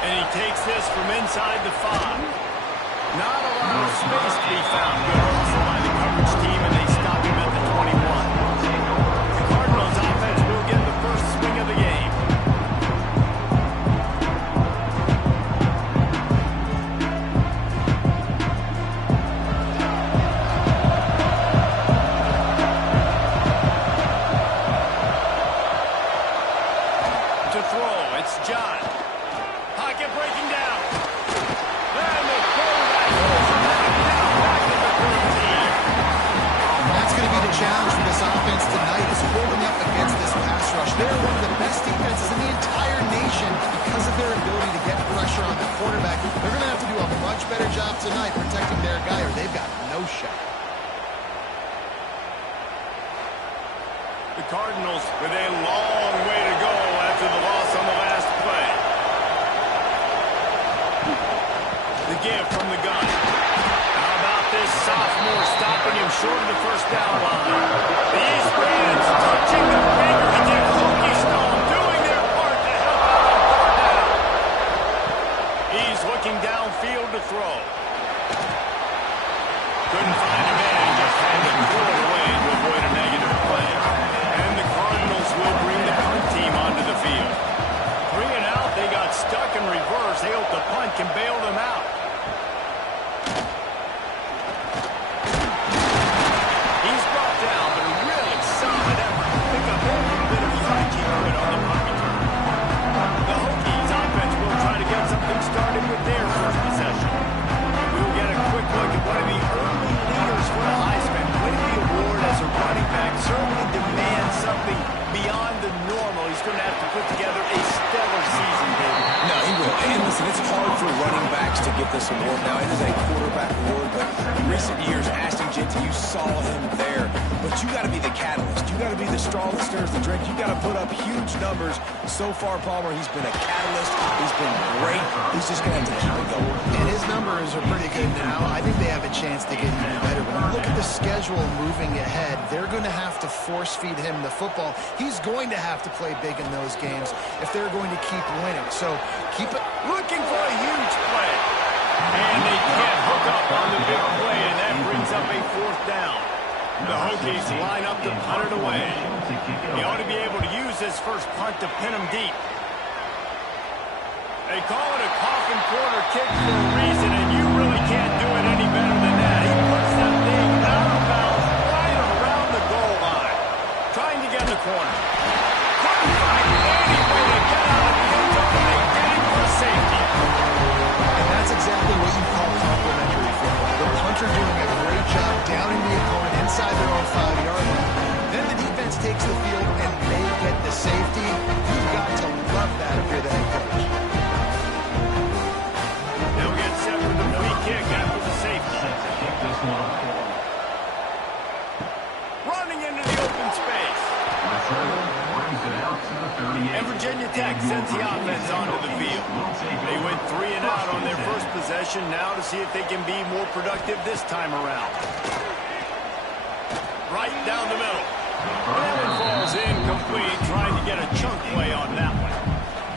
And he takes this from inside the 5. Not a lot of space to be found. Good hustle by the coverage team, and they stop him at the 21. The Cardinals offense will get the first swing of the game. To throw, it's John. Pocket breaking down. And the quarterback goes back to the 13. That's going to be the challenge for this offense tonight, is holding up against this pass rush. They're one of the best defenses in the entire nation because of their ability to get pressure on the quarterback. They're going to have to do a much better job tonight protecting their guy, or they've got no shot. The Cardinals with a long way to go after the loss on the last play. The give from the gun. How about this sophomore stopping him short of the first down line? The East fans touching the finger to get Hokie Stone doing their part to help out on third down. He's looking downfield to throw. Couldn't find a man, just had to throw it away to avoid a negative play. And the Cardinals will bring the punt team onto the field. 3 and out, they got stuck in reverse. They hope the punt can bail them out. He's brought down, but a really solid effort to pick up every bit of yardage he could on the punt return. The Hokies offense will try to get something started with their first possession. We'll get a quick look at one of the early leaders for the Heisman. Winning the award as a running back certainly demands something beyond the normal. He's going to have to put together a stellar season, baby. No, he will. And listen, it's hard for running backs to get this award now. It is a quarterback award, but in recent years, Ashton Jeanty, you saw him there. But you got to be the catalyst. You got to be the straw that stirs the drink. You got to put up huge numbers. So far, Palmer, he's been a catalyst. He's been great. He's just going to have to keep it going. And his numbers are pretty good now. I think they have a chance to get even better. When you look at the schedule moving ahead, they're going to have to force feed him the football. He's going to have to play big in those games if they're going to keep winning. So keep it. Looking for a huge play. And they can't hook up on the big play, and that brings up a 4th down. The Hokies line up to punt it away. He ought to be able to use this first punt to pin him deep. They call it a coffin corner kick for a reason, and you really can't do it any better than that. He puts that thing out of bounds right around the goal line. Trying to get in the corner. Couldn't find any way to get out of the end zone. They get him for safety. And that's exactly what you call complimentary football. The punter doing a great job downing the opponent inside their own 5-yard line. Then the defense takes the field and they get the safety. You've got to love that if you're the head coach. They'll get set for the free kick after the safety. Running into the open space. And Virginia Tech sends the offense onto the field. They went 3 and out on their first possession, now to see if they can be more productive this time around. Right down the middle. And it falls incomplete, trying to get a chunk play on that one.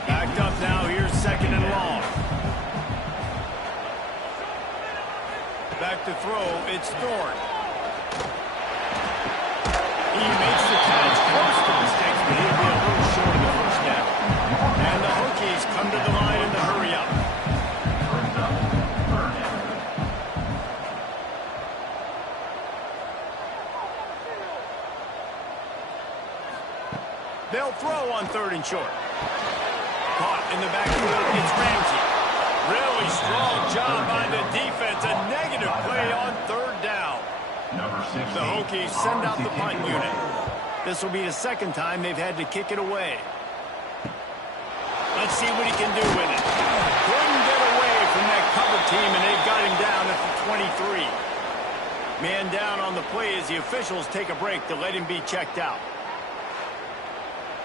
Backed up now, here's 2nd and long. Back to throw, it's Thorne. He makes the catch, close to mistakes, but he'll be a little short of the first down. And the Hokies come to the line in the hurry up. They'll throw on 3rd and short. Caught in the backfield, it's Ramsey. Really strong job by the defense. A negative play on 3rd down. The Hokies send out the punt unit. This will be the 2nd time they've had to kick it away. Let's see what he can do with it. Couldn't get away from that cover team, and they've got him down at the 23. Man down on the play as the officials take a break to let him be checked out.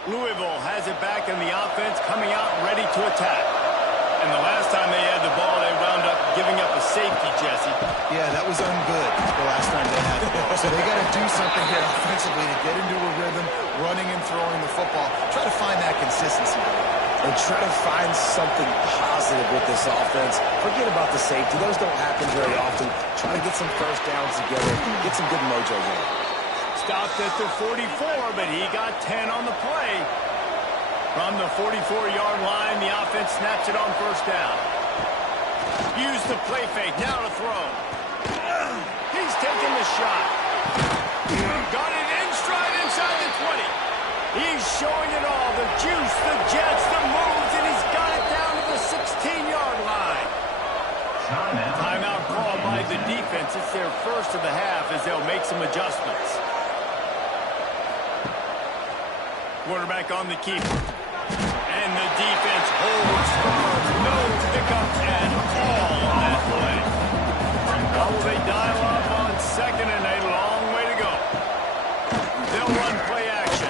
Louisville has it back in the offense, coming out ready to attack. And the last time they had the ball, they wound up giving up a safety, Jesse. Yeah, that was ungood the last time they had the ball. So they got to do something here offensively to get into a rhythm, running and throwing the football. Try to find that consistency. and try to find something positive with this offense. Forget about the safety. Those don't happen very often. Try to get some first downs together, get some good mojo going. Stopped at the 44, but he got 10 on the play. From the 44-yard line, the offense snaps it on first down. Use the play fake, now to throw. He's taking the shot. Got it in stride inside the 20. He's showing it all, the juice, the jets, the moves, and he's got it down to the 16-yard line. Timeout called by the defense. It's their first of the half as they'll make some adjustments. Quarterback on the keeper. And the defense holds firm. No pickup at all on that play. How will they dial up on second and a long way to go? They'll run play action.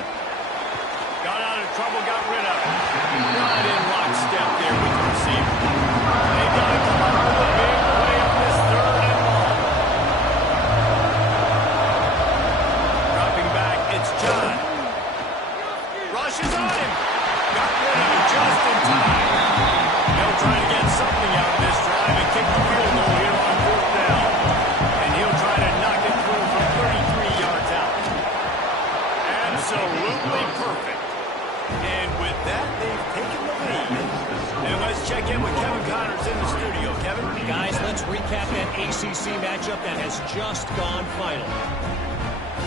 Got out of trouble, got rid of it. Right in lockstep there with the receiver. They've got to come up with a big play on this third and long. Dropping back, it's John. Rushes on him. Got rid of it just in time. They'll try to get something out of this drive and kick the field goal here on fourth down. And he'll try to knock it through from 33 yards out. Absolutely perfect. And with that, they've taken the lead. And let's check in with Kevin Connors in the studio. Kevin? Guys, let's recap that ACC matchup that has just gone final.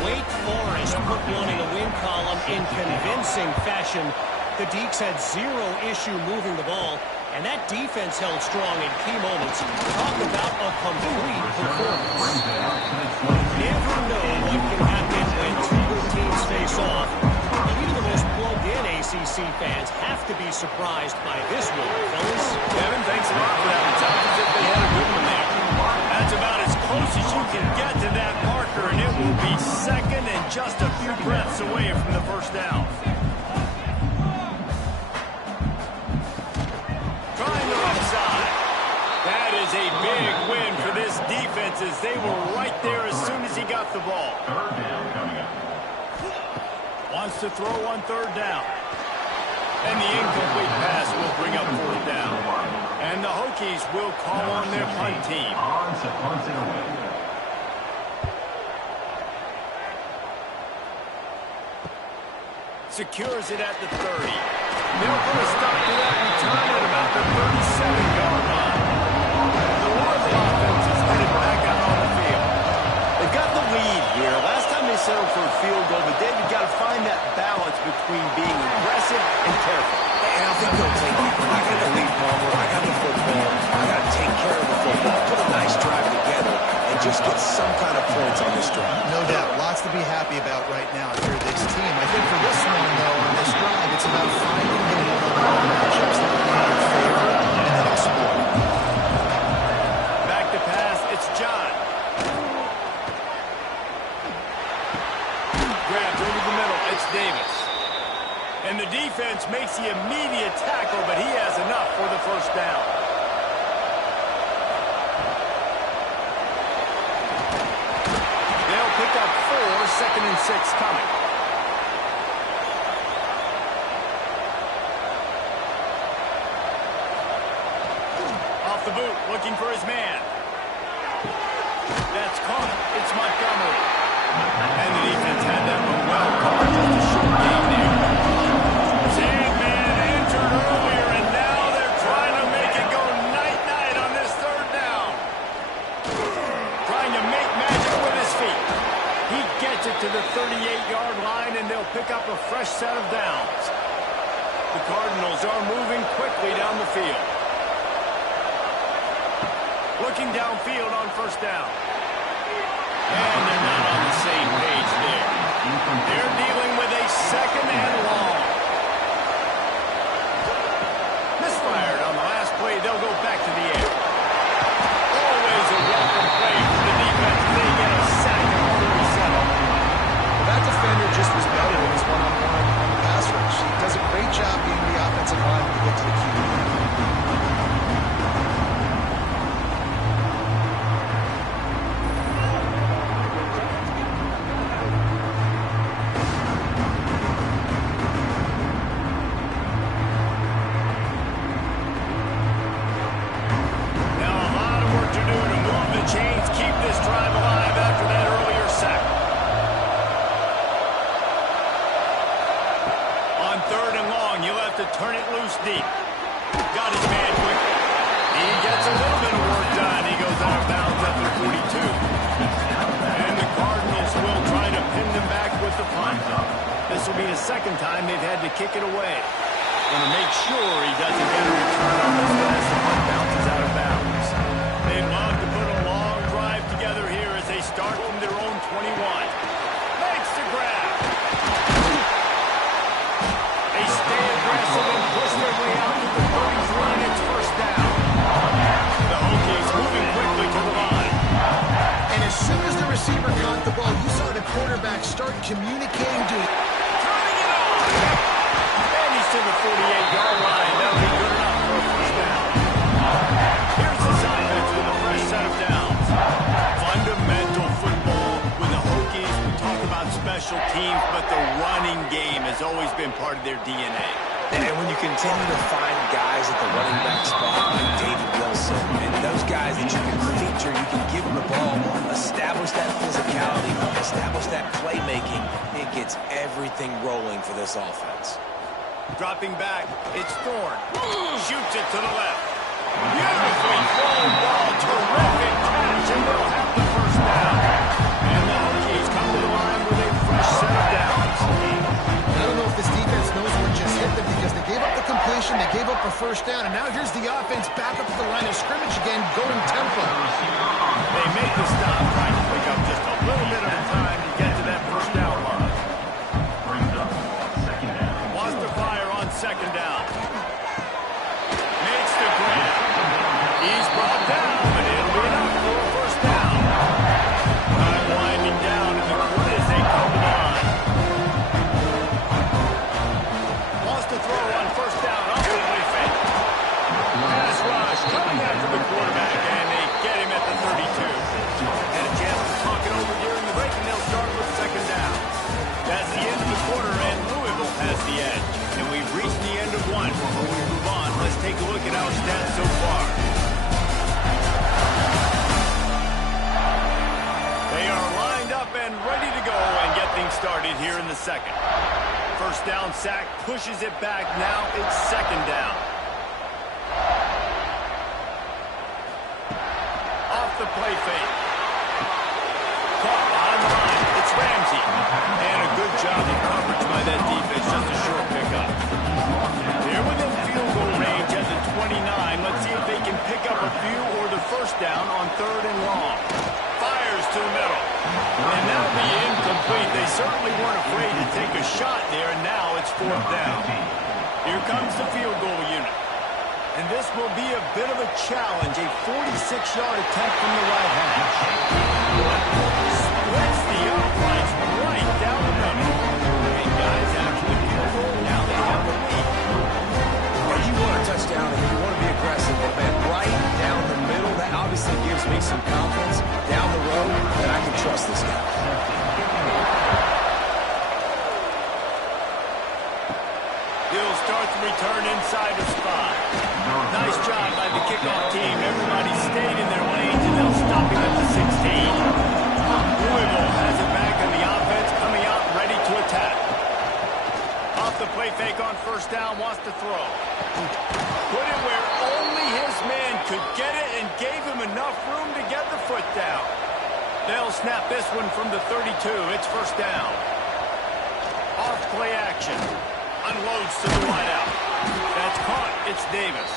Wake Forest put one in the win column in convincing fashion. The Deacs had zero issue moving the ball, and that defense held strong in key moments. Talk about a complete performance. Never know what can happen when two good teams face off. And even the most plugged-in ACC fans have to be surprised by this one, fellas. Kevin, thanks a lot for that. It sounds as if they had a good one there. That's about as close as you can get to that marker, and it will be second and just a few breaths away from the first down. Trying the left side. That is a big win for this defense as they were right there as soon as he got the ball. Wants to throw on third down. And the incomplete pass will bring up fourth down. And the Hokies will call on their punt team. Secures it at the 30. They'll put a stop to that return at about the 37-yard line. The Louisville offense is headed back out on the field. They've got the lead here. Last time they settled for a field goal, but David got to find that balance between being aggressive and careful. And I think they'll take it. I got to leave Palmer. I got the football. I got to take care of the football. Put a nice drive together and just get some kind of points on this drive. No doubt. Lots to be happy about right now if you're this team. I think for this one, though, on this drive, it's about finding the one-on-one matchups that play in your favor and then exploit. Back to pass. It's John. Grabbed over the middle. It's Davis. And the defense makes the immediate tackle, but he has enough for the first down. They'll pick up 4, second and 6 coming. Off the boot, looking for his man. That's caught. It's Montgomery. And the defense had that one well covered. Just a short game there. Sandman entered earlier, and now they're trying to make it go night-night on this third down. Trying to make magic with his feet. He gets it to the 38-yard line, and they'll pick up a fresh set of downs. The Cardinals are moving quickly down the field. Looking downfield on first down. And they're not on the same page there. They're dealing with a second and long. Misfired on the last play. They'll go back to the air. Always a welcome play for the defense. They get a sack at 37. That defender just was better in his one-on-one on the pass rush. He does a great job being the offensive line to get to the QB. second time they've had to kick it away. Want to make sure he doesn't get a return on this as the puck bounces out of bounds. They'd love to put a long drive together here as they start from their own 21. Makes the grab. They stay aggressive and push their way out to the 33, and it's first down. The Hokies moving quickly to the line. And as soon as the receiver caught the ball, you saw the quarterback start communicating to him. Turning it on! And he's to the 48-yard line. That'll be good enough for a first down. Here's this offense with a fresh set of downs. Fundamental football with the Hokies. We talk about special teams, but the running game has always been part of their DNA. And when you continue to find guys at the running back spot like David Wilson, and those guys that you can feature, you can give them the ball, establish that physicality, establish that playmaking, it gets everything rolling for this offense. Dropping back, it's Thorne. Shoots it to the left. Beautifully thrown ball, terrific catch, and they'll have the first down. And the Hokies come to the line with a fresh set of downs. I don't know if this defense knows what just hit them because they gave up the completion, they gave up a first down, and now here's the offense back up to the line of scrimmage again, going tempo. They make the stop, trying to pick up just a little bit at a time to get to that first down line. Wants to fire on second down. Makes the grab. He's brought down, but it'll be enough for a first down. Time winding down in the quarter as they come to the line. Wants to throw on first down off the play fake. Pass rush coming after the quarterback, and they get him at the 32. Had a chance to talk it over during the break, and they'll start with second down. That's the end of the quarter, and Louisville has the edge. And we've reached the end of one. Before we move on, let's take a look at our stats so far. They are lined up and ready to go and get things started here in the second. First down sack pushes it back. Now it's second down. Off the play fake. Caught on the line. It's Ramsey. And a good job of coverage by that defense. Just a short pickup. They're within field goal range at the 29. Let's see if they can pick up a few or the first down on third and long. Fires to the middle. And that'll be incomplete. They certainly weren't afraid to take a shot there, and now it's fourth down. Here comes the field goal unit. And this will be a bit of a challenge, a 46-yard attempt from the right hash. Splits the uprights right down the middle. And guys, after the field goal, now they have the lead. Well, you want a touchdown and you want to be aggressive, but man, right down the middle, that obviously gives me some confidence down the road that I can trust this guy. He'll start the return inside the spot. Nice job by the kickoff team. Everybody stayed in their lanes, and they'll stop him at the 16. Louisville has it back on the offense, coming out ready to attack. Off the play fake on first down, wants to throw. Put it where only his man could get it and gave him enough room to get the foot down. They'll snap this one from the 32. It's first down. Off play action. Unloads to the wideout. That's caught. It's Davis.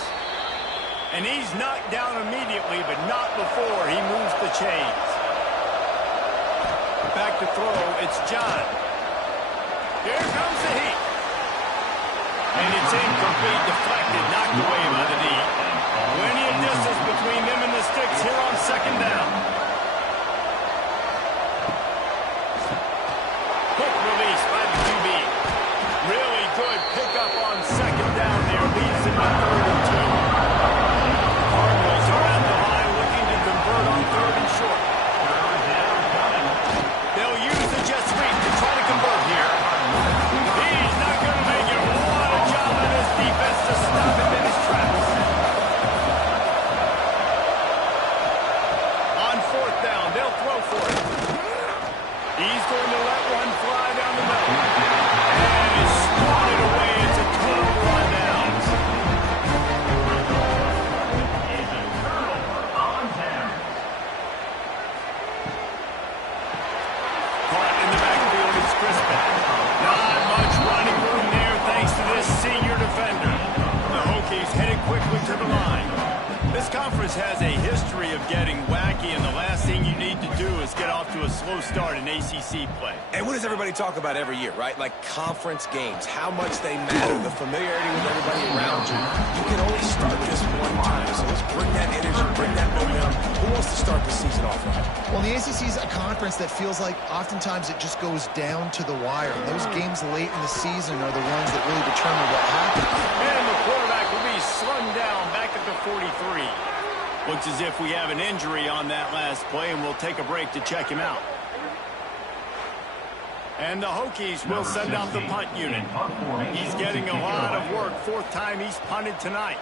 And he's knocked down immediately, but not before he moves the chains. Back to throw. It's John. Here comes the heat. And it's incomplete, deflected, knocked away by the D. Plenty of distance between them and the sticks here on second down. Quick release by the QB. Really good pickup on second down there. Leads them to third and 2. Cardinals are at the line looking to convert on third and short. They'll use the jet sweep to try to convert here. He's not going to make it. What a job by this defense to stop him in his tracks. has a history of getting wacky, and the last thing you need to do is get off to a slow start in ACC play. And what does everybody talk about every year, right? Like conference games, how much they matter, the familiarity with everybody around you. You can only start this one time, so let's bring that energy, bring that momentum. Who wants to start the season off right? Well, the ACC is a conference that feels like oftentimes it just goes down to the wire. And those games late in the season are the ones that really determine what happens. And the quarterback will be slung down back at the 43. Looks as if we have an injury on that last play, and we'll take a break to check him out. And the Hokies will send out the punt unit. He's getting a lot of work. Fourth time he's punted tonight.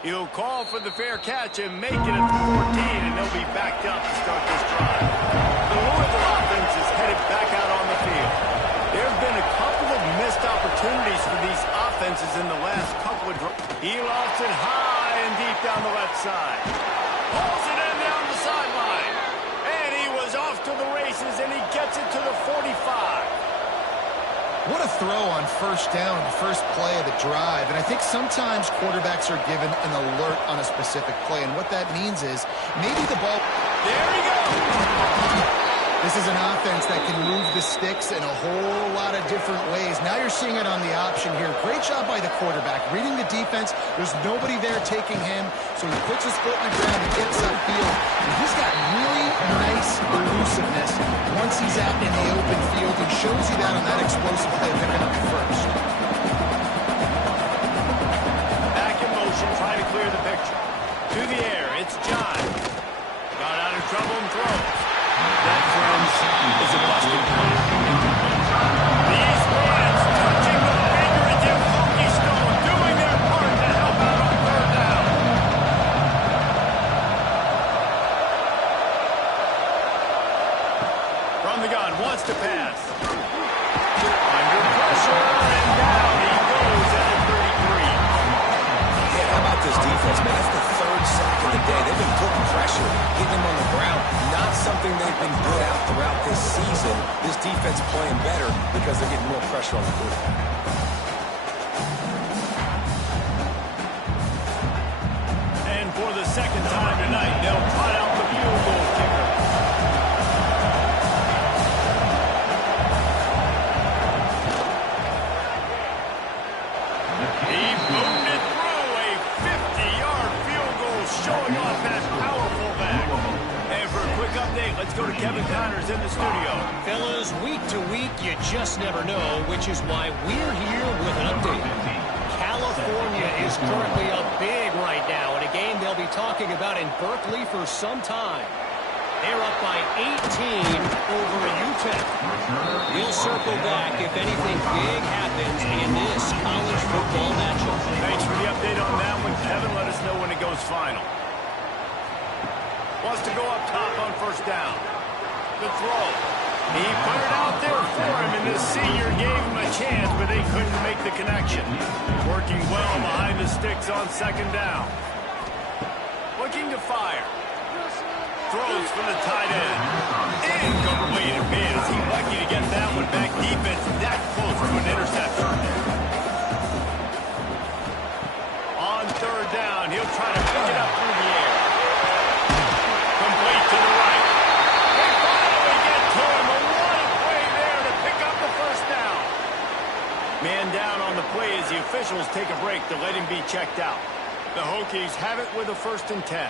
He'll call for the fair catch and make it at the 14, and they'll be backed up to start this drive. The Louisville offense is headed back out on the field. There have been a couple of missed opportunities for these offenses in the last couple of drives. He lofts it high and deep down the left side. Pulls it in down the sideline. And he was off to the races, and he gets it to the 45. What a throw on first down, the first play of the drive. And I think sometimes quarterbacks are given an alert on a specific play. And what that means is maybe the ball... There he goes! This is an offense that can move the sticks in a whole lot of different ways. Now you're seeing it on the option here. Great job by the quarterback. Reading the defense, there's nobody there taking him, so he puts his foot in the ground and gets upfield. And he's got really nice elusiveness once he's out in the open field. He shows you that on that explosive play picking up the first. Back in motion, trying to clear the picture. To the air, it's John. Got out of trouble and throws. That, friends, is a busted play. These fans touching the figurative Hokie stone, doing their part to help out on third down. From the gun, wants to pass. Under pressure, and down he goes at a 33. Yeah, how about this defense, man? That's the third sack of the day. They've been putting pressure, getting him on the ground. Not something they've been good at throughout this season. This defense playing better because they're getting more pressure on the quarterback. And for the second time tonight, they'll trot out the field goal kicker. He boomed it through a 50-yard field goal, showing off that powerful back. And for a quick update, let's go to Kevin Connors in the studio. Fellas, week to week, you just never know, which is why we're here with an update. California is currently up big right now in a game they'll be talking about in Berkeley for some time. They're up by 18 over UTEP. We'll circle back if anything big happens in this college football matchup. Thanks for the update on that one, Kevin. Let us know when it goes final. Wants to go up top on first down. The throw. He put it out there for him, and the senior gave him a chance, but they couldn't make the connection. Working well behind the sticks on second down. Looking to fire. Throws for the tight end. Incomplete. Man, is he lucky to get that one back. Defense that close to an interception. On third down, he'll try to pick it up through the air. Complete to the right. They finally get to him. A what a play there to pick up the first down. Man down on the play as the officials take a break to let him be checked out. The Hokies have it with a 1st and 10.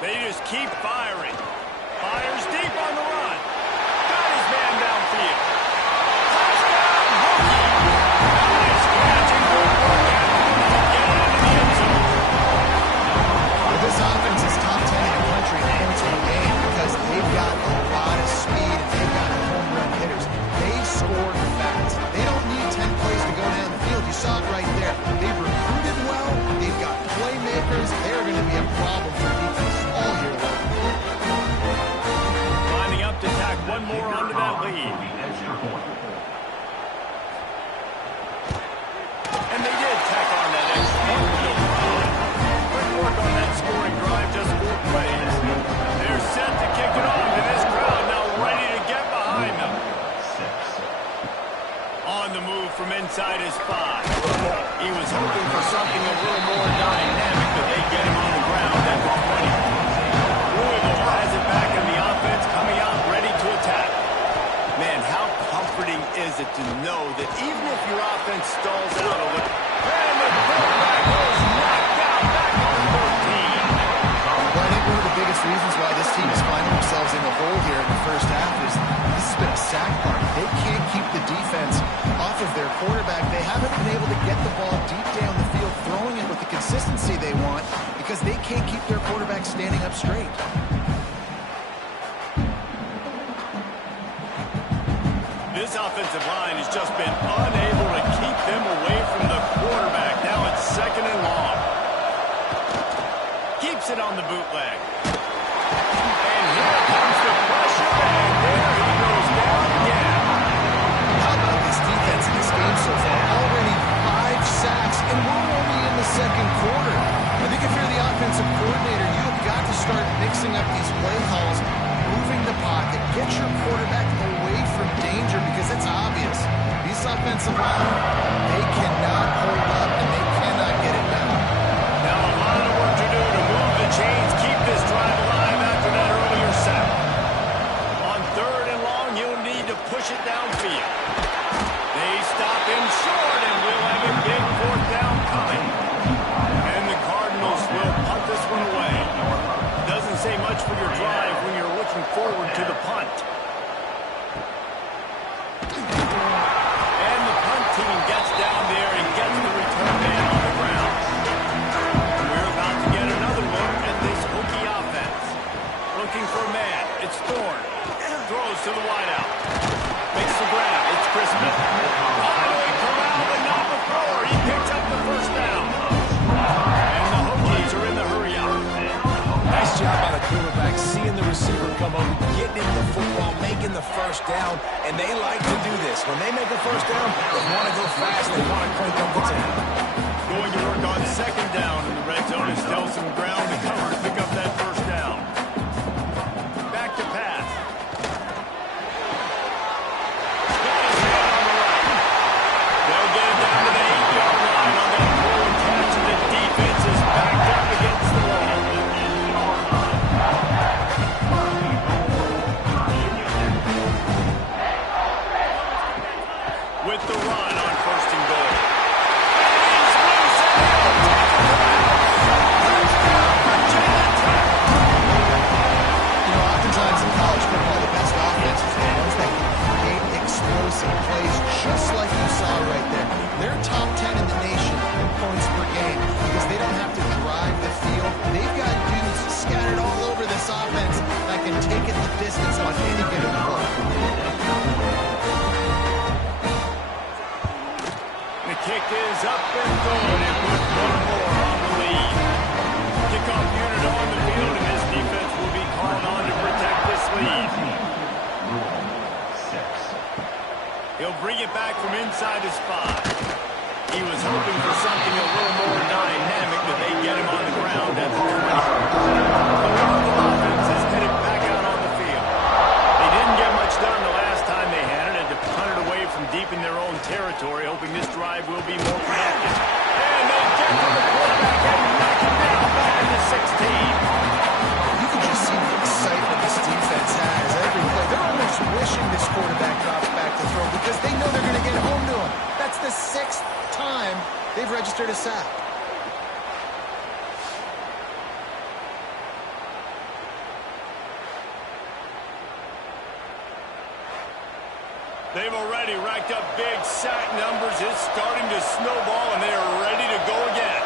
They just keep firing. Fires deep on the run. Got his man downfield. Touchdown, Hokie! Nice catch and good work after he get it into the end zone. Well, this offense is top 10 in the country in points per game because they've got a lot of speed and they've got home run hitters. They score fast. They don't need 10 plays to go down the field. You saw it right there. They've recruited well. They've got playmakers. They're going to be a problem for defense all year long. Lining up to tack one more onto that lead. And they did tack on that extra point. No problem. Quick work on that scoring drive, just 4 plays. They're set to kick it off, and this crowd now ready to get behind them. from inside his 5. He was hoping for something a little more dynamic, but they get him on the ground at the 20. Louisville has it back in the offense, coming out ready to attack. Man, how comforting is it to know that even if your offense stalls out a little, and the quarterback was knocked out back on 13. Well, I think one of the biggest reasons why this team is finding themselves in the hole here in the first half is this has been a sack party. They can't keep the defense off of their quarterback. They haven't been able to get the ball deep down the field, throwing it with the consistency they want because they can't keep their quarterback standing up straight. This offensive line has just been unable to keep them away from the quarterback. Now it's 2nd and long. Keeps it on the bootleg. And here comes the pressure, and there he goes down again. How about this defense in this game so far? Already 5 sacks, and we're only in the second quarter. I think if you're the offensive coordinator, you have got to start mixing up these play calls, moving the pocket, get your quarterback away from danger, because it's obvious. These offensive line, they cannot hold up, and they cannot get it done. Now a lot of work to do to move the chains, keep this drive alive after that earlier sack. On 3rd and long, you'll need to push it downfield. They stop him short, and we'll have a big 4th down coming. And the Cardinals will punt this one away. Doesn't say much for your drive when you're looking forward to the punt. And the punt team gets down there and gets the return man on the ground. We're about to get another look at this Hokie offense. Looking for a man. It's Thorne. Throws to the wideout. Makes the grab. It's Crispin. Following corral, but not the thrower. He picks up the 1st down. And the Hokies are in the hurry out. Nice job by the quarterback, seeing the receiver come over, getting him the football, making the 1st down, and they like to do this. When they make a 1st down, they want to go fast, they want to crank up the tempo. Going to work on 2nd down in the red zone is still some ground to cover to pick up that 1st down. Back to pass. Got his man on the right. They'll get it down to the 8-yard line on that forward catch, and the defense is backed up against the wall. With the run on 1st and goal. He's loose and he'll take it around. Touchdown, Virginia Tech. You know, oftentimes in college football, the best offenses are the ones that can create explosive plays, just like you saw right there. They're top 10 in the nation in points per game because they don't have to drive the field. They've got dudes scattered all over this offense that can take it the distance on any given play. The kick is up and good, and put one more on the lead. Kickoff unit on the field, and this defense will be called on to protect this lead. He'll bring it back from inside his 5. He was hoping for something a little more dynamic, but they get him on the ground at the 20. The Louisville offense is headed back out on the field. They didn't get much done the last time they had it, and to punt it away from deep in their own territory, hoping this drive will be more productive. And they get to the quarterback and knock him down back in the 16. You can just see the excitement this defense has every play. They're almost wishing this quarterback drops back to throw because they know they're going to get home to him. That's the 6th time they've registered a sack. They've already racked up big sack numbers. It's starting to snowball, and they are ready to go again.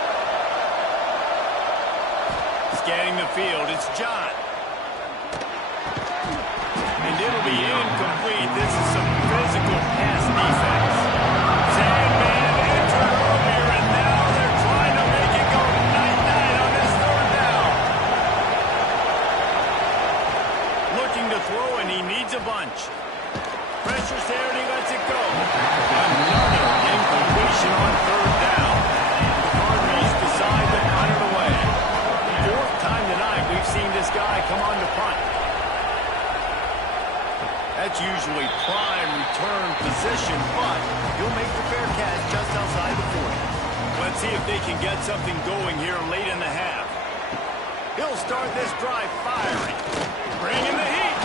Scanning the field, it's John. And it'll be incomplete. This is some physical pass defense. Sandman entered earlier, and now they're trying to make it go night-night on this 3rd down. Looking to throw, and he needs a bunch. Pressure's there, and he lets it go. Another incompletion on 3rd down. The Cardinals decide to punt it away. 4th time tonight we've seen this guy come on to punt. That's usually prime return position. position, but he'll make the fair catch just outside the 40. Let's see if they can get something going here late in the half. He'll start this drive firing. Bringing the heat.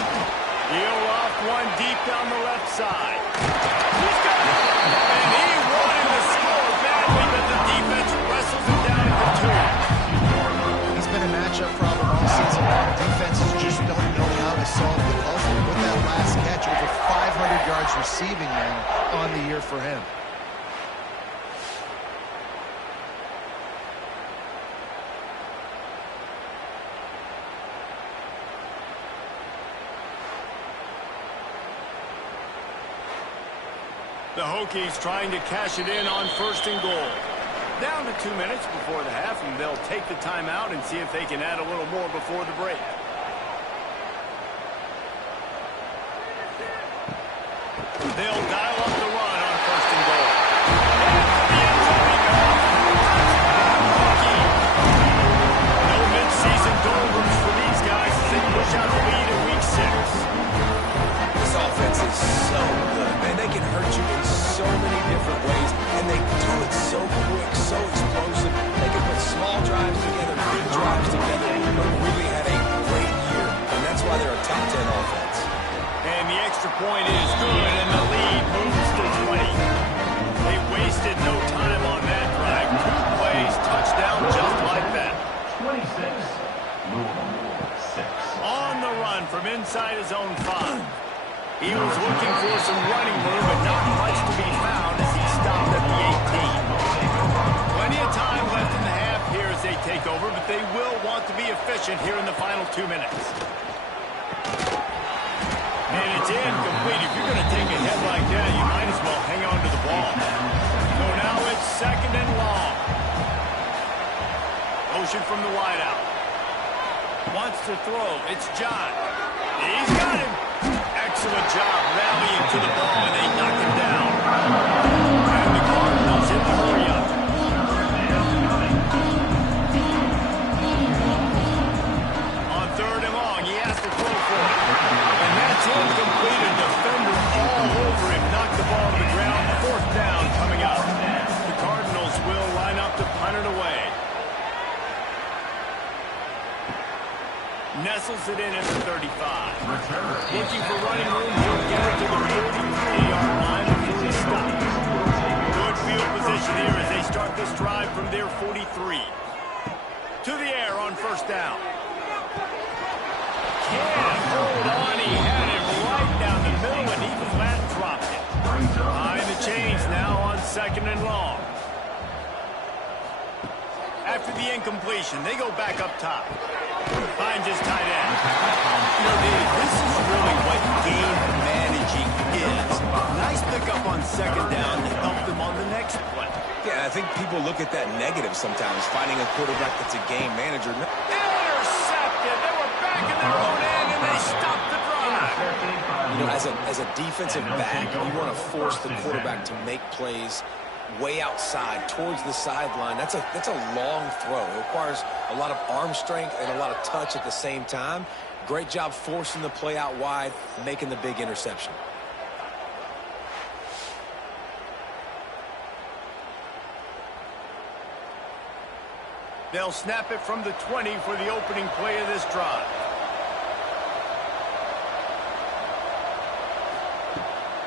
He'll off one deep down the left side. He's got it. And he wanted to score badly, but the defense wrestles him down at the 2. He's been a matchup problem all season long. Defenses just don't know how to solve the puzzle. With that last catch, over 500 yards receiving now on the year for him. The Hokies trying to cash it in on 1st and goal. Down to 2 minutes before the half, and they'll take the timeout and see if they can add a little more before the break. They'll dial up the run on 1st and goal. No mid-season doldrums for these guys as they push out the lead in week 6. This offense is so good, man. They can hurt you in so many different ways, and they do it so quick, so explosive. They can put small drives together, big drives together, but really had a great year, and that's why they're a top 10 offense. And the extra point is good, and the lead moves to 20. They wasted no time on that drive. 2 plays, touchdown just like that. 26, Louisville 6. On the run from inside his own 5. He was looking for some running room, but not much to be found as he stopped at the 18. Plenty of time left in the half here as they take over, but they will want to be efficient here in the final 2 minutes. And it's incomplete. If you're going to take a hit like that, you might as well hang on to the ball. So now it's 2nd and long. Motion from the wideout. Wants to throw. It's John. He's got him. Excellent job rallying to the ball, and they knock him down. And the Cardinals in the hurry-up. On 3rd and long, he has to throw for it. And that's incomplete. A defender all over him. Knocked the ball to the ground. 4th down coming up. The Cardinals will line up to punt it away. Nestles it in at the 35. Looking for running room. He'll get it to the 43-yard line before he stops. Good field position here as they start this drive from their 43. To the air on 1st down. Can't hold on. He had it right down the middle, and he flat dropped it. Behind the chains now on 2nd and long. After the incompletion, they go back up top. Finds his tight end. You know, Dave, this is really what game managing is. Nice pickup on 2nd down to help them on the next play. Yeah, I think people look at that negative sometimes, finding a quarterback that's a game manager. Intercepted. They were back in their own end, and they stopped the drive. You know, as a defensive back, you want to force the quarterback to make plays way outside, towards the sideline. That's a long throw. It requires a lot of arm strength and a lot of touch at the same time. Great job forcing the play out wide, making the big interception. They'll snap it from the 20 for the opening play of this drive.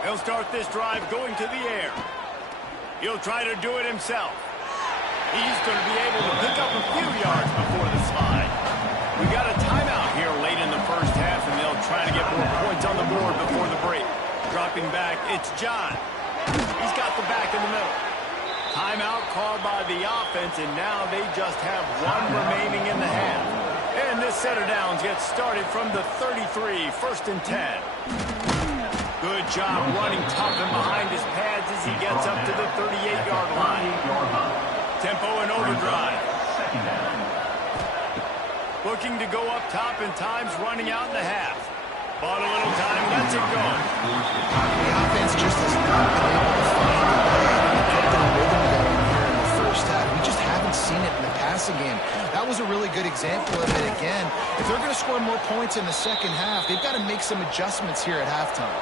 He'll start this drive going to the air. He'll try to do it himself. He's going to be able to pick up a few yards before the slide. We got a timeout here late in the 1st half, and they'll try to get more points on the board before the break. Dropping back, it's John. He's got the back in the middle. Timeout called by the offense, and now they just have 1 remaining in the half. And this set of downs gets started from the 33, 1st and 10. Good job running tough and behind his pads as he gets up to the 38-yard line. Tempo and overdrive. Looking to go up top, and time's running out in the half. Bought a little time, lets it go. The offense just has not been able to find a way to get the rhythm going here in the 1st half. We just haven't seen it in the passing game. That was a really good example of it again. If they're going to score more points in the 2nd half, they've got to make some adjustments here at halftime.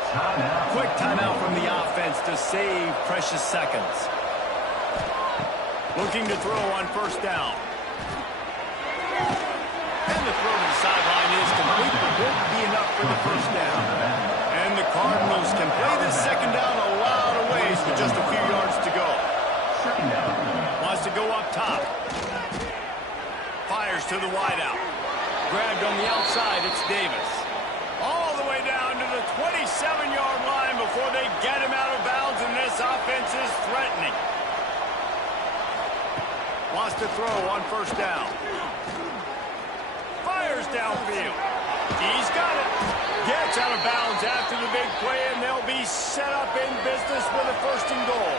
Quick timeout from the offense. offense to save precious seconds. Looking to throw on first down. And the throw to the sideline is complete, but won't be enough for the first down. And the Cardinals can play this second down a lot of ways with just a few yards to go. Second down. Wants to go up top. Fires to the wideout. Grabbed on the outside, it's Davis. All the way down to the 27-yard line before they get him out of bounds, and this offense is threatening. Wants to throw on first down. Fires downfield. He's got it. Gets out of bounds after the big play, and they'll be set up in business with a first and goal.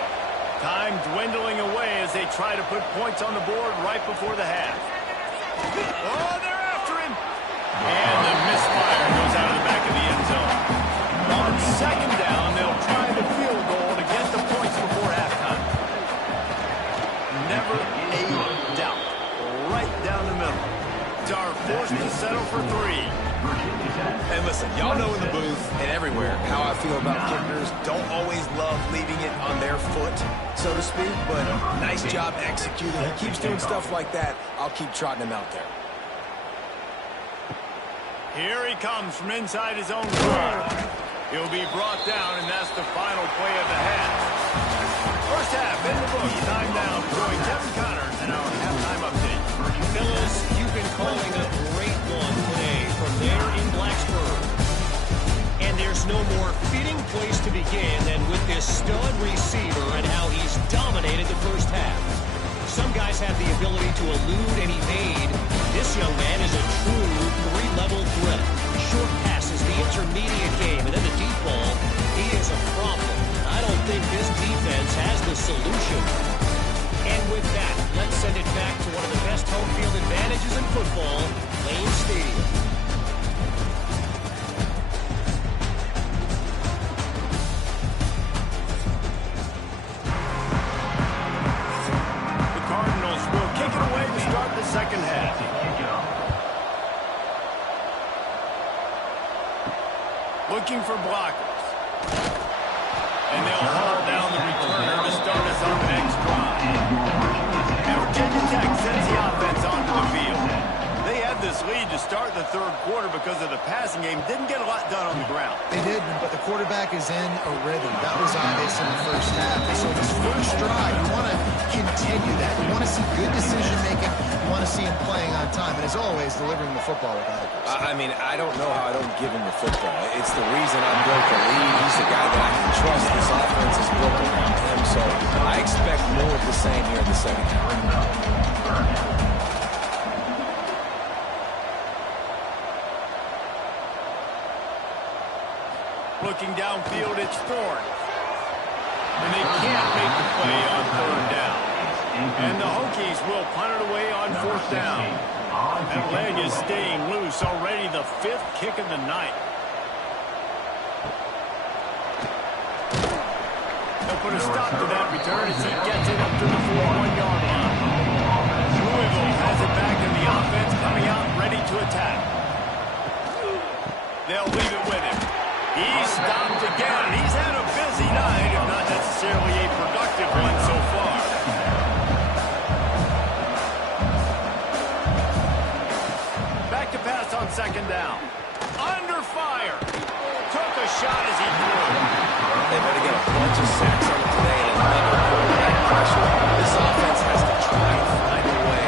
Time dwindling away as they try to put points on the board right before the half. Oh, they're after him. And the misfire goes out of the back of the end zone. On second down, they'll try the field goal to get the points before halftime. Never a doubt. Right down the middle. Are forced to settle for 3. And listen, y'all know in the booth and everywhere how I feel about kickers. Don't always love leaving it on their foot, so to speak, but nice job executing. He keeps doing stuff like that. I'll keep trotting him out there. Here he comes from inside his own 12. He'll be brought down, and that's the final play of the half. First half in the book. Time down. Join Kevin Connors in our halftime update. Fellas, you've been calling a great one today from there in Blacksburg. And there's no more fitting place to begin than with this stud receiver and how he's dominated the first half. Some guys have the ability to elude and evade. This young man is a true three-level threat. Short passes, the intermediate game, and then the deep ball. He is a problem. I don't think this defense has the solution. And with that, let's send it back to one of the best home field advantages in football, Lane Stadium. The Cardinals will kick it away to start the second half. Looking for blockers. And they'll haul down the returner to start us on the next drive. And Virginia Tech sends the offense onto the field. They had this lead to start the third quarter because of the passing game. Didn't get a lot done on the ground. They did, but the quarterback is in a rhythm. That was obvious in the first half. And so this first drive, you want to continue that. You want to see good decision-making. You want to see him playing on time. And as always, delivering the football with accuracy. I mean, I don't know how I don't give him the football. It's the reason I built the lead. He's the guy that I can trust. This offense is built around him, so I expect more of the same here in the second half. Looking downfield, it's Thorne. And they can't make the play on third down. And the Hokies will punt it away on fourth down. That leg is staying loose, already the 5th kick of the night. They'll put a stop to that return as he gets it up to the 41-yard line. Louisville has it back in the offense, coming out ready to attack. They'll leave it with him. He's stopped again. He's had a busy night, if not necessarily a productive one so far. Back to pass on second down. Under fire. Took a shot as he threw. They better get a bunch of sacks on it today and another quarterback pressure. This offense has to try and find a way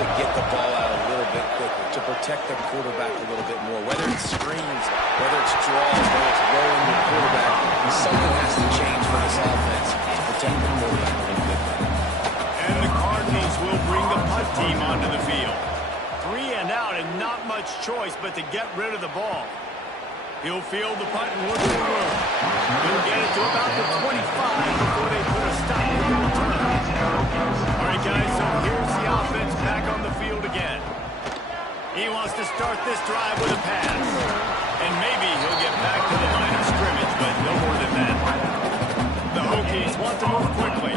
to get the ball out a little bit quicker, to protect the quarterback a little bit more. Whether it's screens, whether it's draws, whether it's rolling the quarterback, something has to change for this offense to protect the quarterback a little bit better. And the Cardinals will bring the punt team onto the field. 3 and out and not much choice but to get rid of the ball. He'll field the punt and look for room. He'll get it to about the 25 before they put a stop to the return. All right, guys, so here's the offense back on the field again. He wants to start this drive with a pass. And maybe he'll get back to the line of scrimmage, but no more than that. The Hokies want to move quickly.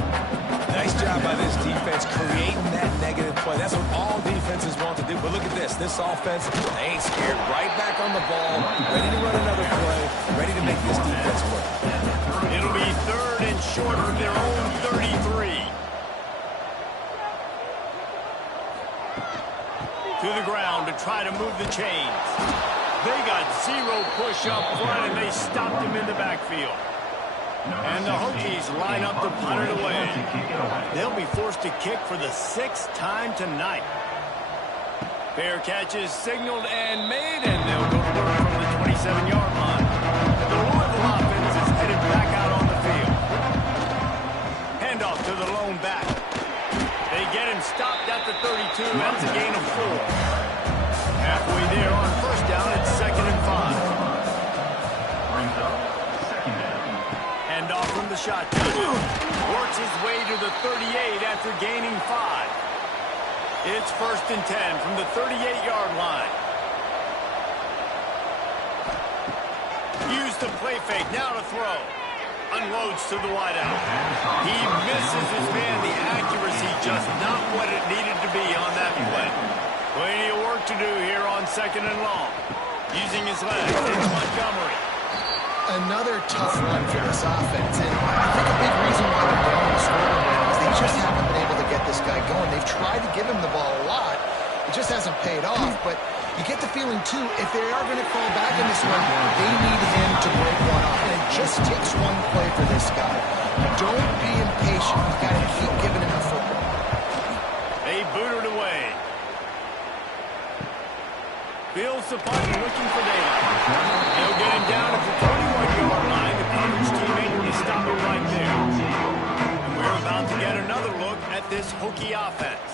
Nice job by this defense creating that negative play. That's what all defenses want to do. But look at this. This offense, they ain't scared. Right back on the ball, ready to run another play, ready to make this defense work. It'll be 3rd short from their own 33. To the ground to try to move the chains. They got zero push up front, and they stopped him in the backfield. And the Hokies line up to punt it away. They'll be forced to kick for the 6th time tonight. Fair catch is signaled and made, and they'll go to work from the 27-yard line. The Louisville offense is headed back out on the field. Handoff to the lone back. They get him stopped at the 32. That's a gain of 4. Halfway there on first down, it's 2nd and 5. Brings up second down. Handoff from the shotgun. Works his way to the 38 after gaining 5. It's 1st and 10 from the 38-yard line. Use the play fake, now to throw. Unloads to the wideout. He misses his man. The accuracy just not what it needed to be on that play. Plenty of work to do here on 2nd and long. Using his legs, it's Montgomery. Another tough run for this offense, and I think a big reason why they're down the scoring now is they just haven't been able to get this guy going. They've tried to give him the ball a lot. It just hasn't paid off, but you get the feeling, too, if they are going to fall back in this one, they need him to break one off, and it just takes one play for this guy. Don't be impatient. You've got to keep giving him the football. They boot it away. Fields the punt, looking for daylight. They'll get him down at the 21-yard line. The coverage teammate will stop it right there. And we're about to get another look at this Hokie offense.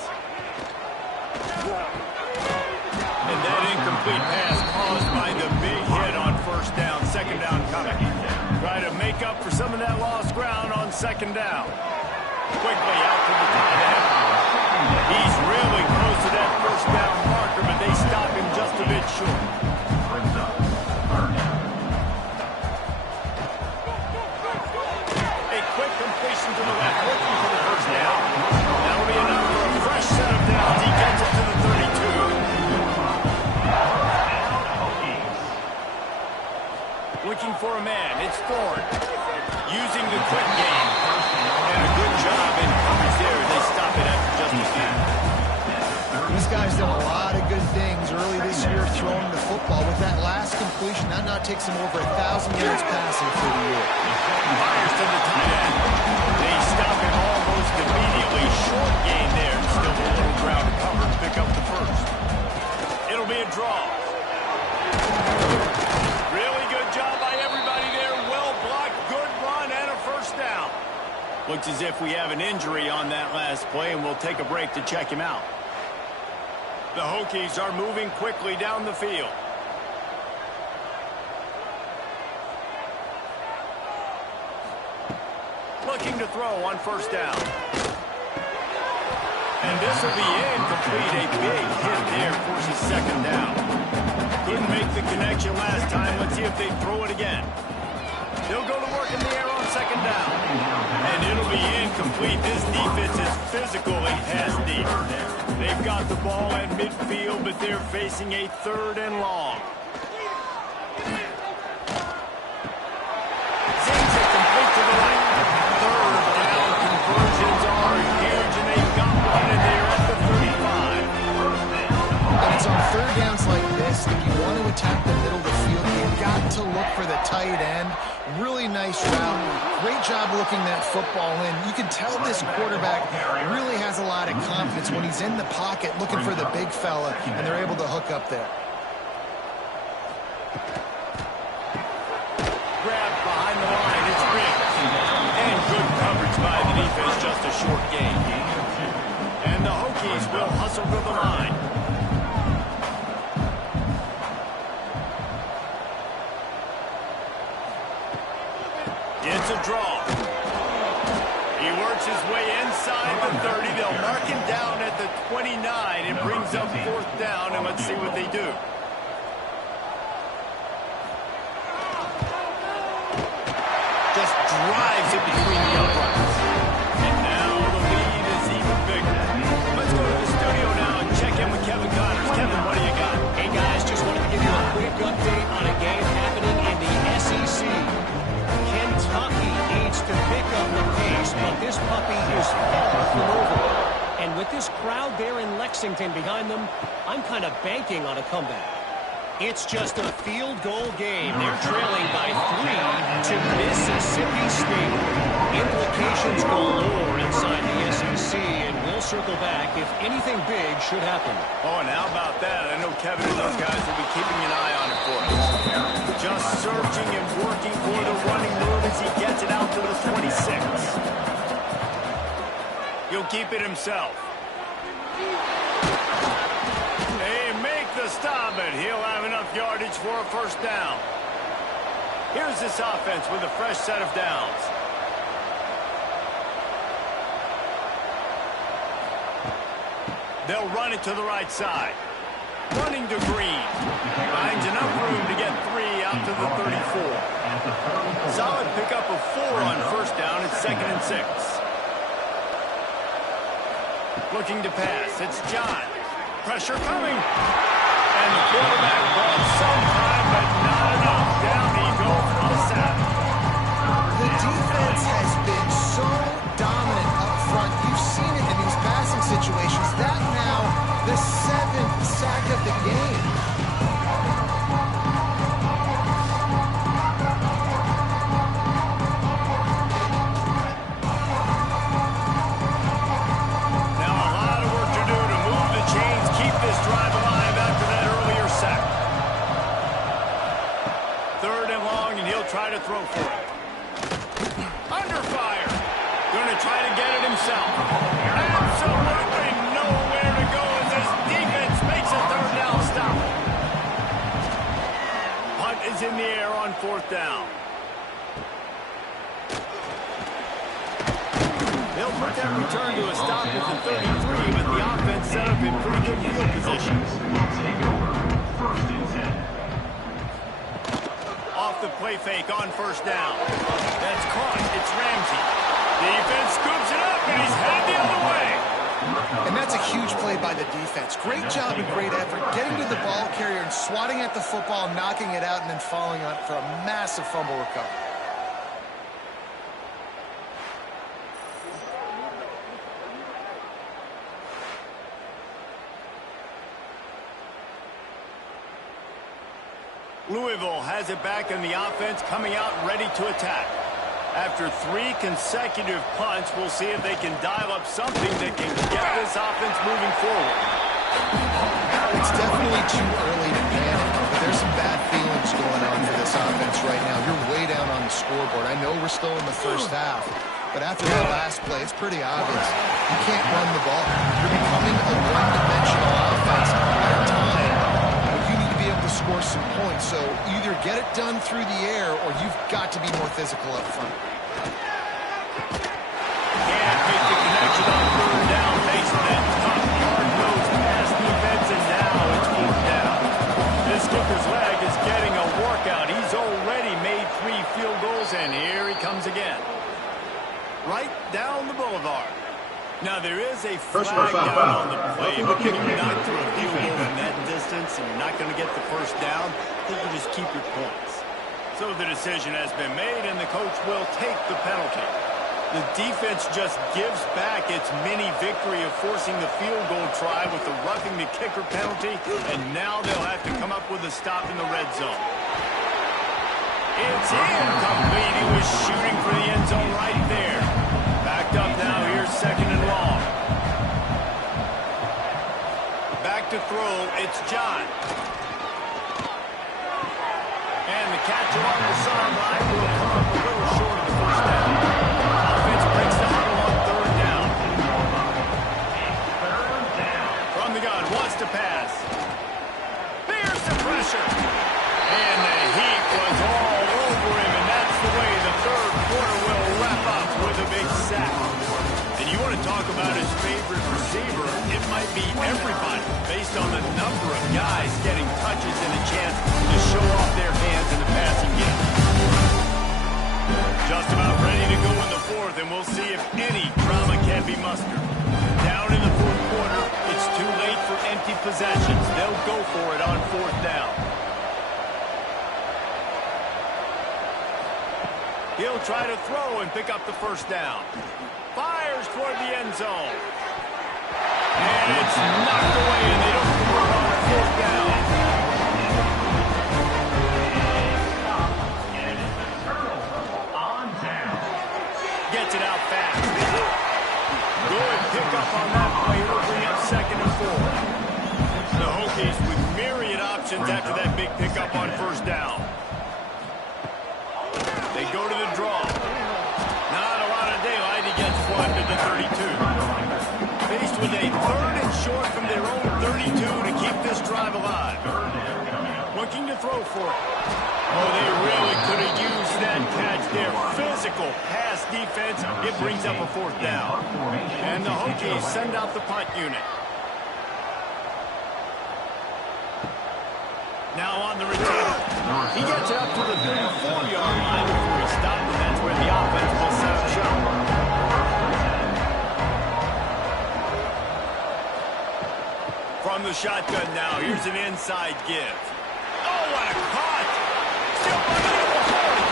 And that incomplete pass caused by the big hit on first down. 2nd down coming. Try to make up for some of that lost ground on 2nd down. Quickly out to the tight end. He's really close to that first down marker, but they stop him just a bit short. Brings up third down. A quick completion to the left, looking for the first down. That'll be enough for a fresh set of downs. He gets it to the 32. Looking for a man. It's Thorne. Using the quick game. And a good job in coverage there. They stop it after just a few. This guy's done a lot of good things early this year throwing the football. With that last completion, that now takes him over 1,000 yards passing for the year. Fires to the tight end. They stop him almost immediately. Short gain there. Still a little ground to cover to pick up the first. It'll be a draw. Really good job by everybody there. Well blocked, good run, and a first down. Looks as if we have an injury on that last play, and we'll take a break to check him out. The Hokies are moving quickly down the field. Looking to throw on first down. And this will be incomplete. A big hit there forces 2nd down. Couldn't make the connection last time. Let's see if they throw it again. They'll go to work in the air on 2nd down. And it'll be incomplete. This defense is physical and has deep. They've got the ball at midfield, but they're facing a 3rd and long. Zings it complete to the right. 3rd down conversions are huge, and they've got one in there at the 35. And it's on 3rd downs like this, if you want to attack the middle of the field, you've got to look for the tight end. Really nice route. Great job looking that football in. You can tell this quarterback really has a lot of confidence when he's in the pocket looking for the big fella, and they're able to hook up there. Grabbed behind the line, it's Riggs. And good coverage by the defense, just a short gain. And the Hokies will hustle to the line. It's a draw. He works his way inside the 30. They'll mark him down at the 29. It brings up 4th down, and let's see what they do. Just drives it between the uprights. And now the lead is even bigger. Let's go to the studio now and check in with Kevin Connors. Kevin, what do you got? Hey, guys, just wanted to give you a quick update on a game happening in the SEC. Kentucky needs to pick up the this crowd there in Lexington behind them, I'm kind of banking on a comeback. It's just a field goal game. They're trailing by 3 to Mississippi State. Implications galore inside the SEC, and we'll circle back if anything big should happen. Oh, and how about that? I know Kevin and those guys will be keeping an eye on it for us. Just searching and working for the running move as he gets it out to the 26. He'll keep it himself. They make the stop, and he'll have enough yardage for a first down. Here's this offense with a fresh set of downs. They'll run it to the right side. Running to Green. Finds enough room to get 3 out to the 34. Solid pickup of 4 on first down. It's 2nd and 6. Looking to pass. It's John. Pressure coming. And the quarterback brought some time, but not enough. Down he goes for the sack. The defense has been so dominant up front. You've seen it in these passing situations. That now the 7th sack of the game. Now a lot of work to do to move the chains, keep this drive alive after that earlier sack. 3rd and long, and he'll try to throw for it. Under fire. Going to try to get it himself. Absolutely nowhere to go as this defense makes a 3rd down stop. Punt is in the air on 4th down. They'll put that return to a stop at the 33, but the offense set up in pretty good field position. Take over. 1st and 10. Off the play fake on first down. That's caught. It's Ramsey. Defense scoops it up, and he's headed the other way. And that's a huge play by the defense. Great job and great effort getting to the ball carrier and swatting at the football, knocking it out, and then falling on it for a massive fumble recovery. Louisville has it back in the offense, coming out ready to attack. After 3 consecutive punts, we'll see if they can dial up something that can get this offense moving forward. It's definitely too early to panic, but there's some bad feelings going on for this offense right now. You're way down on the scoreboard. I know we're still in the first half, but after that last play, it's pretty obvious. You can't run the ball. You're becoming a one-dimensional offense at a time. You need to be able to score some points, so either get it done through the air or you've got to be more physical up front. Can't make the connection on 3rd down, facing that tough, hard-nosed pass defense, and now it's 4th down. This kicker's leg is getting a workout. He's already made 3 field goals, and here he comes again. Right down the boulevard. Now, there is a flag down on the play. If you're not to a field goal from that distance and you're not going to get the first down, I think you just keep your points. So the decision has been made, and the coach will take the penalty. The defense just gives back its mini victory of forcing the field goal try with the roughing the kicker penalty, and now they'll have to come up with a stop in the red zone. It's incomplete. He was shooting for the end zone right there. Backed up now. Here's 2nd and long. Back to throw. It's John. And the catch along the sideline will come up a little short of the first down. Offense breaks the huddle on 3rd down. From the gun, wants to pass. There's the pressure. And the heat was all over him, and that's the way the 3rd quarter will wrap up with a big sack. And you want to talk about his favorite receiver, it might be everybody, based on the number of guys getting touches and a chance to show off their hands in the passing game. Just about ready to go in the 4th, and we'll see if any drama can be mustered. Down in the 4th quarter, it's too late for empty possessions. They'll go for it on 4th down. He'll try to throw and pick up the first down. Fires toward the end zone. And it's knocked away, and they don't convert on fourth down. Gets it out fast. Good pickup on that play. It'll bring up 2nd and 4. The Hokies with myriad options after that big pickup on first down. They go to the draw. Not a lot of daylight. He gets one to the 32. Faced with a 3rd and short from their own 32 to keep this drive alive. Looking to throw for it. Oh, they really could have used that catch there. Physical pass defense. It brings up a 4th down. And the Hokies send out the punt unit. Now on the return. He gets it up to the 34-yard line before he stopped, and that's where the offense will set up shop. From the shotgun now, here's an inside give. Oh, what a cut! Still running the 40.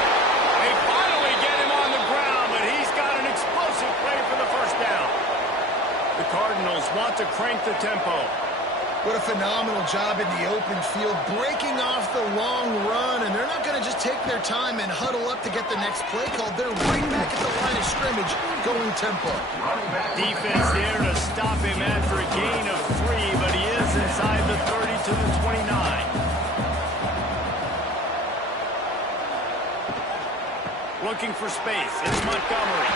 They finally get him on the ground, but he's got an explosive play for the first down. The Cardinals want to crank the tempo. What a phenomenal job in the open field, breaking off the long run, and they're not going to just take their time and huddle up to get the next play called. They're right back at the line of scrimmage, going tempo. Defense there to stop him after a gain of 3, but he is inside the 30 to the 29. Looking for space. It's Montgomery.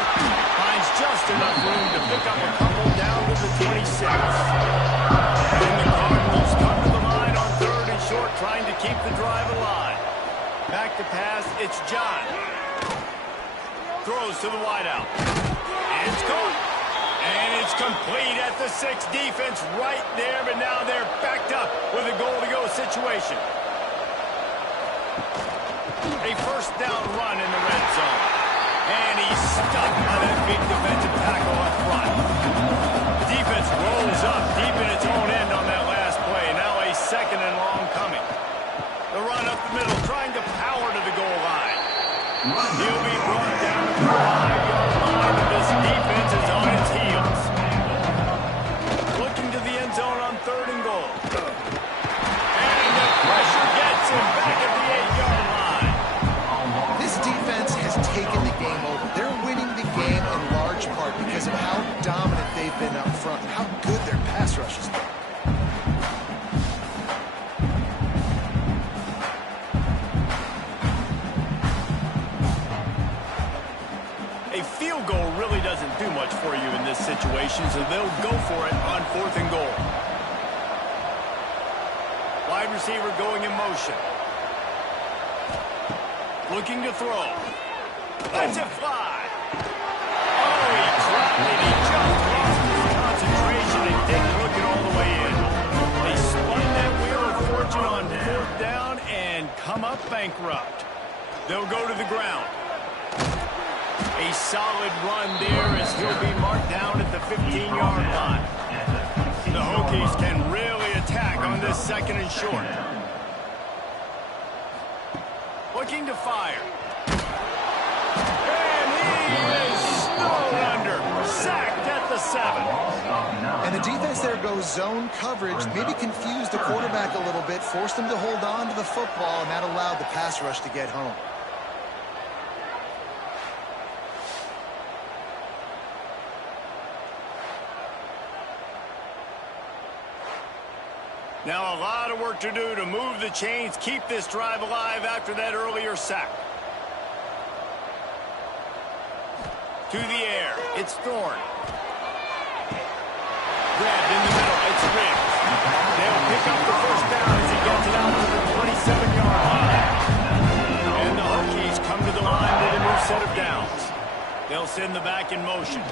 Finds just enough room to pick up a couple down to the 26. And the Cardinals come to the line on 3rd and short, trying to keep the drive alive. Back to pass. It's John. Throws to the wideout. And it's caught. And it's complete at the 6. Defense right there, but now they're backed up with a goal-to-go situation. A first down run in the red zone. And he's stuck by that big defensive tackle up front. The defense rolls up deep in its own end on that last play. Now a 2nd and long coming. The run up the middle, trying to power to the goal line. He'll be brought down to the 5-yard line, and this defense is on its heels. Looking to the end zone on 3rd and goal. And the pressure gets him back at the 8-yard line. This defense has taken the game over. They're winning the game in large part because of how dominant they've been up front and how good their pass rush has been. A field goal really doesn't do much for you in this situation, so they'll go for it on 4th and goal. Wide receiver going in motion. Looking to throw. Lets it fly. Oh, he dropped it. He just lost his concentration and didn't look it all the way in. They spun that wheel of fortune on 4th down and come up bankrupt. They'll go to the ground. A solid run there as he'll be marked down at the 15-yard line. The Hokies can really attack on this 2nd and short. Looking to fire. And he is snowed under. Sacked at the 7. And the defense there goes zone coverage, maybe confused the quarterback a little bit, forced him to hold on to the football, and that allowed the pass rush to get home. Now a lot of work to do to move the chains, keep this drive alive after that earlier sack. To the air, it's Thorne. Grabbed in the middle, it's Riggs. They'll pick up the first down as he gets it out to the 27-yard line. And the Hokies come to the line with a new set of downs. They'll send the back in motion.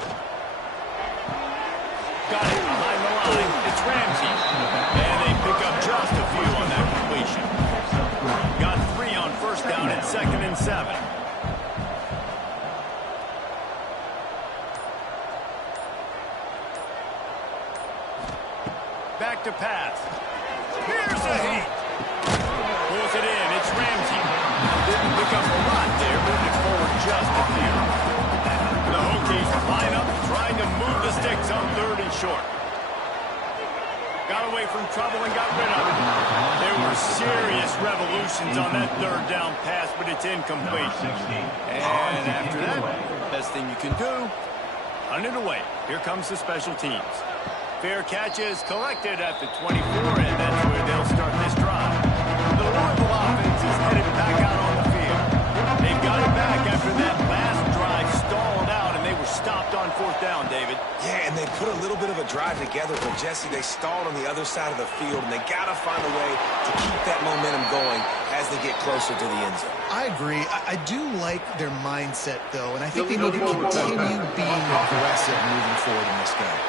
Got it behind the line. It's Ramsey. And they pick up just a few on that completion. Got 3 on first down at 2nd and 7. Back to pass. Here's a hit. Pulls it in. It's Ramsey. Didn't pick up a lot there. Moved it forward just a few. The Hokies line up trying to move the sticks on 3rd and short. Got away from trouble and got rid of it. There were serious revolutions on that third down pass, but it's incomplete. And after that, best thing you can do, hunt it away. Here comes the special teams. Fair catch is collected at the 24, and that's where they'll start this drive. The Louisville offense is headed back out on the field. They've got it back after that last drive stalled out, and they were stopped on fourth down, David. Yeah, and they put a little bit of a drive together, but Jesse, they stalled on the other side of the field, and they got to find a way to keep that momentum going as they get closer to the end zone. I agree. I do like their mindset, though, and I think they need to continue being aggressive moving forward in this game.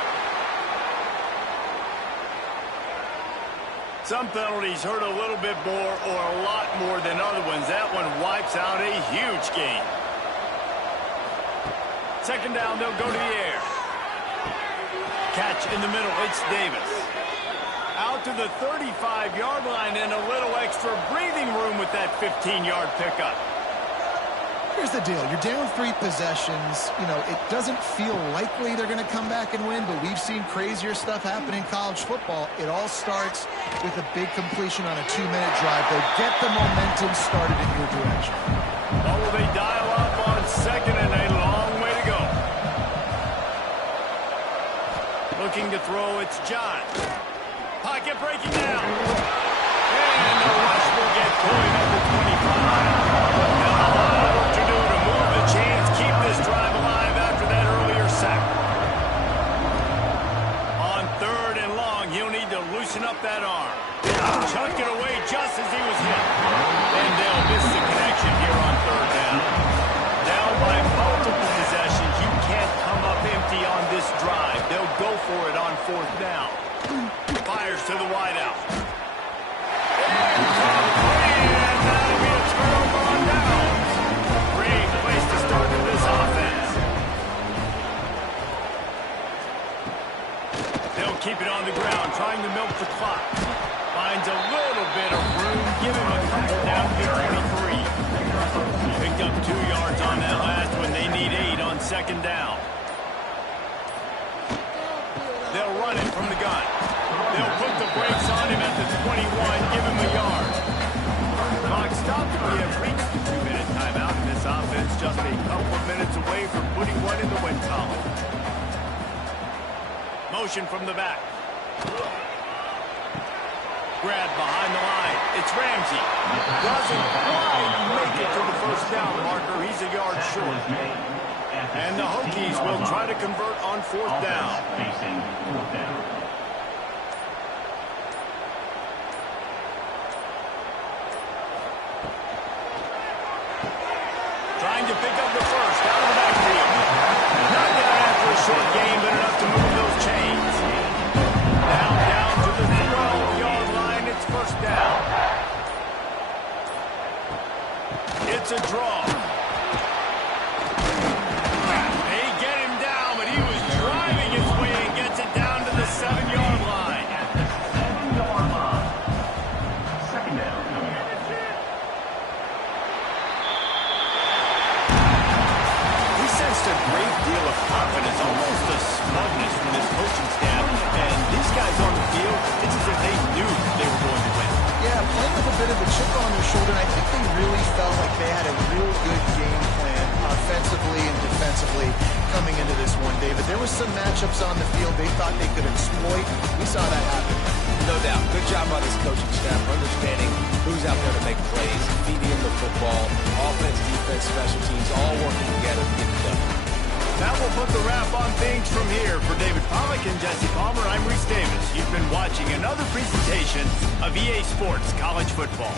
Some penalties hurt a little bit more or a lot more than other ones. That one wipes out a huge game. Second down, they'll go to the air. Catch in the middle, it's Davis. Out to the 35-yard line and a little extra breathing room with that 15-yard pickup. Here's the deal. You're down 3 possessions. You know, it doesn't feel likely they're going to come back and win, but we've seen crazier stuff happen in college football. It all starts with a big completion on a 2-minute drive. They'll get the momentum started in your direction. Or will they dial up on second and a long way to go? Looking to throw, it's John. Pocket breaking down. And the rush will get going at the 25. Drive alive after that earlier sack. On third and long, he'll need to loosen up that arm. Chucked it away just as he was hit. And they'll miss the connection here on third down. Down by multiple possessions. You can't come up empty on this drive. They'll go for it on fourth down. Fires to the wideout. And that'll be a turnover on downs. Great place to start with this offense. They'll keep it on the ground, trying to milk the clock. Finds a little bit of room. Give him a couple down to 23. Picked up 2 yards on that last one. They need 8 on second down. They'll run it from the gun. They'll put the brakes on him at the 21. Give him a yard. Clock stopped. We have reached the 2-minute timeout, and this offense just a couple of minutes away from putting one in the win column. Motion from the back. Grab behind the line. It's Ramsey. Doesn't quite make it to the first down marker. He's a yard short. And the Hokies will try to convert on fourth down. Trying to pick up the first out of the backfield. Not going to have for a short game, but enough to move those chains. Now down to the 12-yard line. It's first down. It's a draw. They get him down, but he was driving his way and gets it down to the 7-yard line. At the 7-yard line. Second down coming up. We sensed a great deal of confidence, almost a smugness from this coaching staff. And these guys on the field, it's as if they knew they were going to win. Yeah, playing with a bit of a chip on their shoulder, and I think they really felt like they had a real good game plan offensively and defensively coming into this one, David. There was some matchups on the field they thought they could exploit. We saw that happen. No doubt. Good job by this coaching staff understanding who's out there to make plays, feeding him the football, offense, defense, special teams, all working together to get it done. That will put the wrap on things from here. For David Pollack and Jesse Palmer, I'm Reese Davis. You've been watching another presentation of EA Sports College Football.